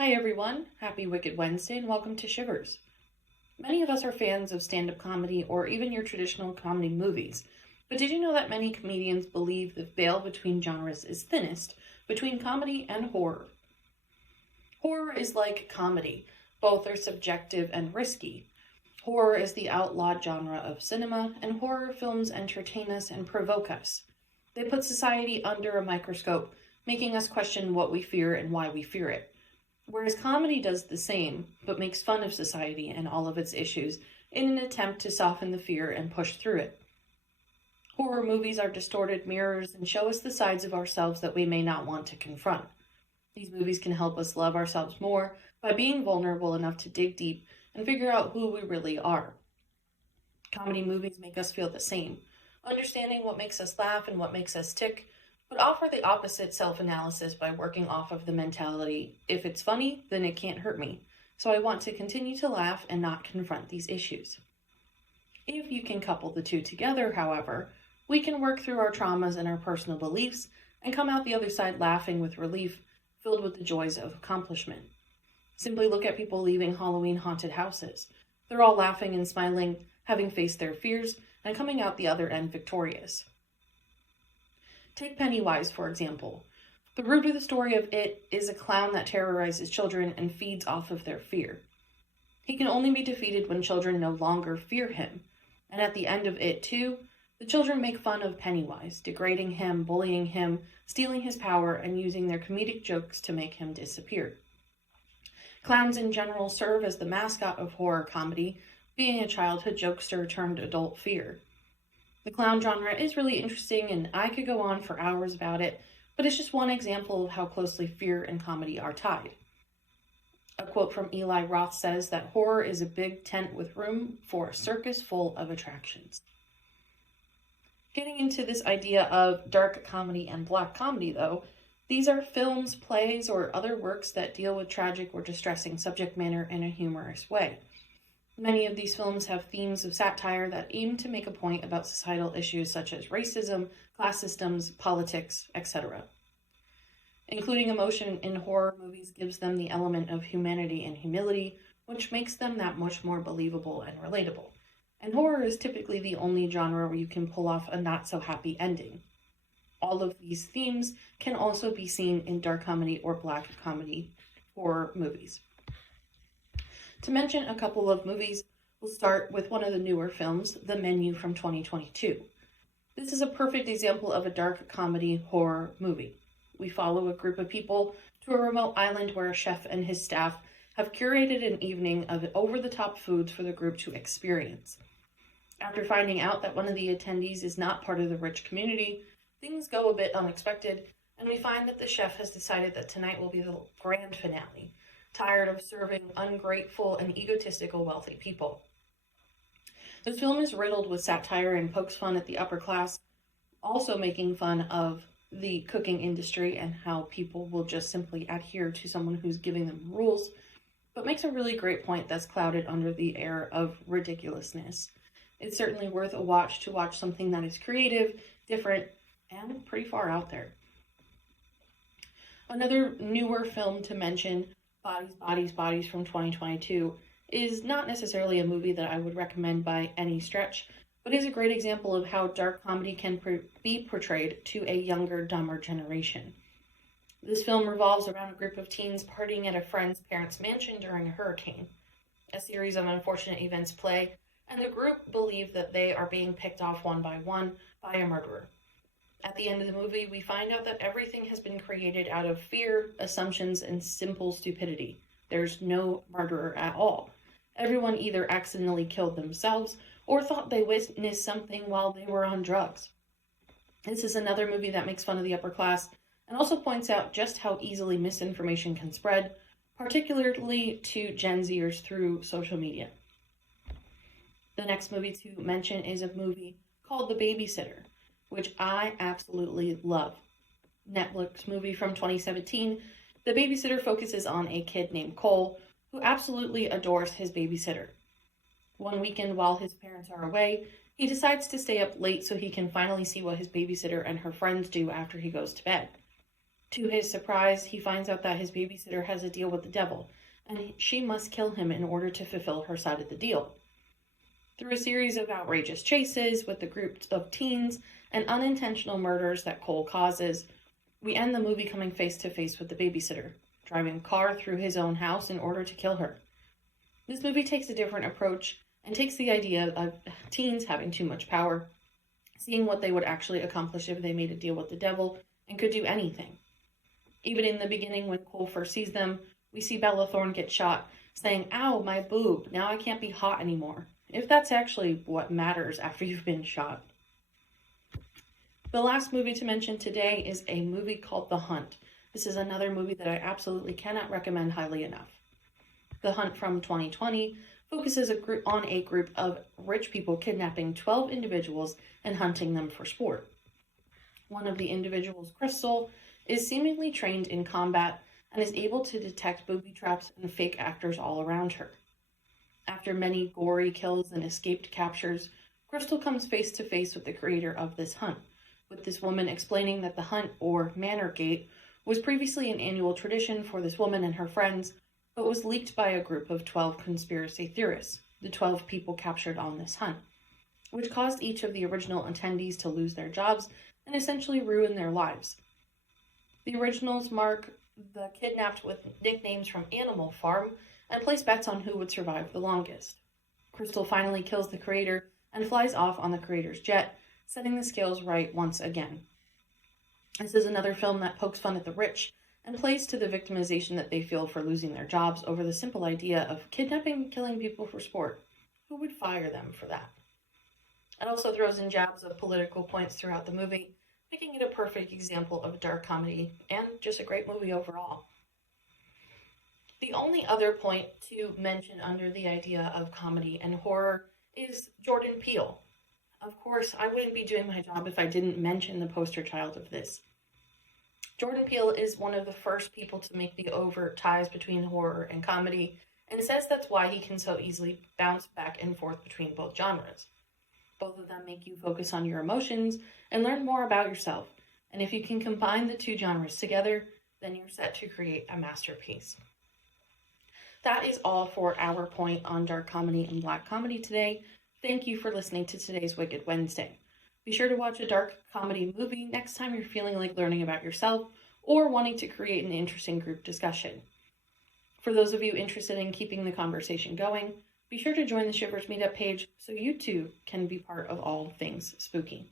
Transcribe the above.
Hi everyone, happy Wicked Wednesday and welcome to Shivers. Many of us are fans of stand-up comedy or even your traditional comedy movies, but did you know that many comedians believe the veil between genres is thinnest between comedy and horror? Horror is like comedy, both are subjective and risky. Horror is the outlawed genre of cinema, and horror films entertain us and provoke us. They put society under a microscope, making us question what we fear and why we fear it. Whereas comedy does the same, but makes fun of society and all of its issues in an attempt to soften the fear and push through it. Horror movies are distorted mirrors and show us the sides of ourselves that we may not want to confront. These movies can help us love ourselves more by being vulnerable enough to dig deep and figure out who we really are. Comedy movies make us feel the same, understanding what makes us laugh and what makes us tick, but offer the opposite self-analysis by working off of the mentality, if it's funny, then it can't hurt me, so I want to continue to laugh and not confront these issues. If you can couple the two together, however, we can work through our traumas and our personal beliefs and come out the other side laughing with relief, filled with the joys of accomplishment. Simply look at people leaving Halloween haunted houses. They're all laughing and smiling, having faced their fears, and coming out the other end victorious. Take Pennywise, for example. The root of the story of It is a clown that terrorizes children and feeds off of their fear. He can only be defeated when children no longer fear him. And at the end of It, too, the children make fun of Pennywise, degrading him, bullying him, stealing his power, and using their comedic jokes to make him disappear. Clowns in general serve as the mascot of horror comedy, being a childhood jokester turned adult fear. The clown genre is really interesting and I could go on for hours about it, but it's just one example of how closely fear and comedy are tied. A quote from Eli Roth says that horror is a big tent with room for a circus full of attractions. Getting into this idea of dark comedy and black comedy, though, these are films, plays, or other works that deal with tragic or distressing subject matter in a humorous way. Many of these films have themes of satire that aim to make a point about societal issues such as racism, class systems, politics, etc. Including emotion in horror movies gives them the element of humanity and humility, which makes them that much more believable and relatable. And horror is typically the only genre where you can pull off a not-so-happy ending. All of these themes can also be seen in dark comedy or black comedy horror movies. To mention a couple of movies, we'll start with one of the newer films, The Menu from 2022. This is a perfect example of a dark comedy horror movie. We follow a group of people to a remote island where a chef and his staff have curated an evening of over-the-top foods for the group to experience. After finding out that one of the attendees is not part of the rich community, things go a bit unexpected, and we find that the chef has decided that tonight will be the grand finale, tired of serving ungrateful and egotistical wealthy people. The film is riddled with satire and pokes fun at the upper class, also making fun of the cooking industry and how people will just simply adhere to someone who's giving them rules, but makes a really great point that's clouded under the air of ridiculousness. It's certainly worth a watch to watch something that is creative, different, and pretty far out there. Another newer film to mention, Bodies, Bodies, Bodies from 2022, is not necessarily a movie that I would recommend by any stretch, but is a great example of how dark comedy can be portrayed to a younger, dumber generation. This film revolves around a group of teens partying at a friend's parents' mansion during a hurricane. A series of unfortunate events play, and the group believe that they are being picked off one by a murderer. At the end of the movie, we find out that everything has been created out of fear, assumptions, and simple stupidity. There's no murderer at all. Everyone either accidentally killed themselves or thought they witnessed something while they were on drugs. This is another movie that makes fun of the upper class and also points out just how easily misinformation can spread, particularly to Gen Zers through social media. The next movie to mention is a movie called The Babysitter, which I absolutely love. Netflix movie from 2017, The Babysitter focuses on a kid named Cole who absolutely adores his babysitter. One weekend while his parents are away, he decides to stay up late so he can finally see what his babysitter and her friends do after he goes to bed. To his surprise, he finds out that his babysitter has a deal with the devil, and she must kill him in order to fulfill her side of the deal. Through a series of outrageous chases with a group of teens and unintentional murders that Cole causes, we end the movie coming face to face with the babysitter, driving a car through his own house in order to kill her. This movie takes a different approach and takes the idea of teens having too much power, seeing what they would actually accomplish if they made a deal with the devil and could do anything. Even in the beginning, when Cole first sees them, we see Bella Thorne get shot, saying, "Ow, my boob, now I can't be hot anymore." If that's actually what matters after you've been shot. The last movie to mention today is a movie called The Hunt. This is another movie that I absolutely cannot recommend highly enough. The Hunt from 2020 focuses on a group of rich people kidnapping 12 individuals and hunting them for sport. One of the individuals, Crystal, is seemingly trained in combat and is able to detect booby traps and fake actors all around her. After many gory kills and escaped captures, Crystal comes face to face with the creator of this hunt, with this woman explaining that the hunt, or Manor Gate, was previously an annual tradition for this woman and her friends, but was leaked by a group of 12 conspiracy theorists, the 12 people captured on this hunt, which caused each of the original attendees to lose their jobs and essentially ruin their lives. The originals mark the kidnapped with nicknames from Animal Farm and place bets on who would survive the longest. Crystal finally kills the creator and flies off on the creator's jet, setting the scales right once again. This is another film that pokes fun at the rich and plays to the victimization that they feel for losing their jobs over the simple idea of kidnapping and killing people for sport. Who would fire them for that? It also throws in jabs of political points throughout the movie, making it a perfect example of dark comedy and just a great movie overall. The only other point to mention under the idea of comedy and horror is Jordan Peele. Of course, I wouldn't be doing my job if I didn't mention the poster child of this. Jordan Peele is one of the first people to make the overt ties between horror and comedy, and says that's why he can so easily bounce back and forth between both genres. Both of them make you focus on your emotions and learn more about yourself, and if you can combine the two genres together, then you're set to create a masterpiece. That is all for our point on dark comedy and black comedy today. Thank you for listening to today's Wicked Wednesday. Be sure to watch a dark comedy movie next time you're feeling like learning about yourself or wanting to create an interesting group discussion. For those of you interested in keeping the conversation going, be sure to join the Shivers Meetup page so you too can be part of all things spooky.